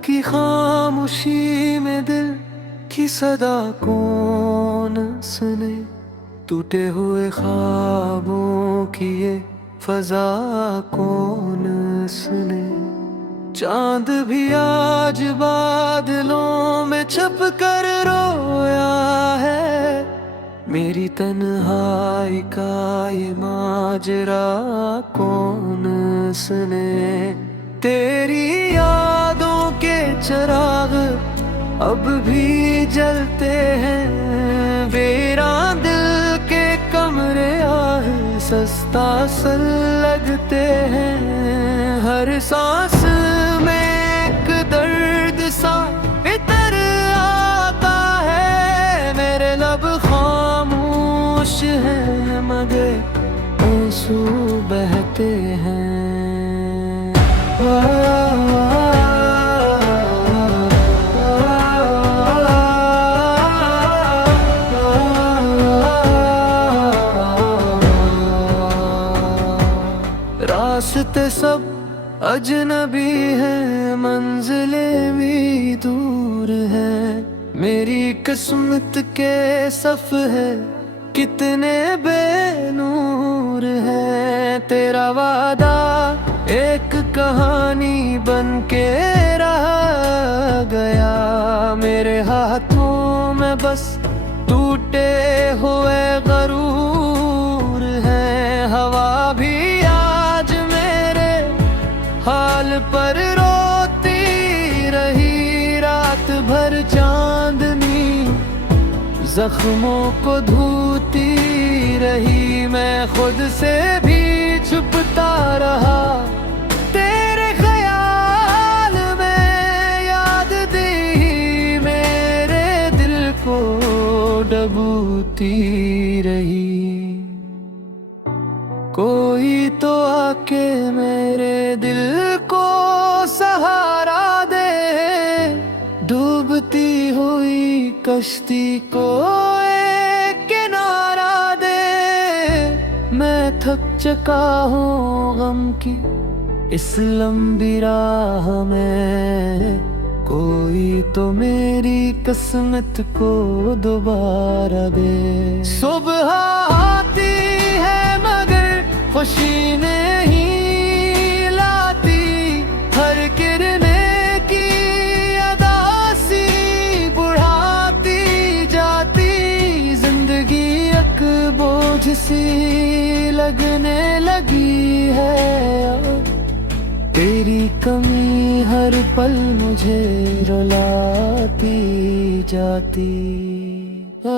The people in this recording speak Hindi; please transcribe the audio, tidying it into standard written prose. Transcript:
की खामोशी में दिल की सदा कौन सुने, टूटे हुए ख्वाबों की ये फजा कौन सुने। चांद भी आज बादलों में छुप कर रोया है, मेरी तन्हाई का ये माजरा कौन सुने। तेरी यादों के चिराग अब भी जलते हैं, वीरान दिल के कमरे सस्ता सल लगते हैं। हर सांस में एक दर्द सा इतर आता है, मेरे लब खामोश हैं मगर आंसू बहते हैं। रास्ते सब अजनबी हैं, मंजिलें भी दूर हैं, मेरी किस्मत के सफ है कितने बेनूर हैं। तेरा वादा एक कहानी बन के रह गया, मेरे हाथों में बस टूटे हुए गरूर हैं। हवा भी आज मेरे हाल पर रोती रही, रात भर चांदनी जख्मों को धोती रही। मैं खुद से भी छुपता रहा, तेरे ख्याल में याद दी मेरे दिल को डूबती रही। कोई तो आके मेरे दिल को सहारा दे, डूबती हुई कश्ती को एक किनारा दे। मैं थक चुका हूँ गम की इस लंबी राह में, कोई तो मेरी किस्मत को दोबारा दे। सुबह आती है मगर खुशी नहीं लाती, हर किरने की अदासी बुढ़ाती जाती। जिंदगी एक बोझ सी लगने लगी है, तेरी कमी हर पल मुझे रुलाती जाती। आ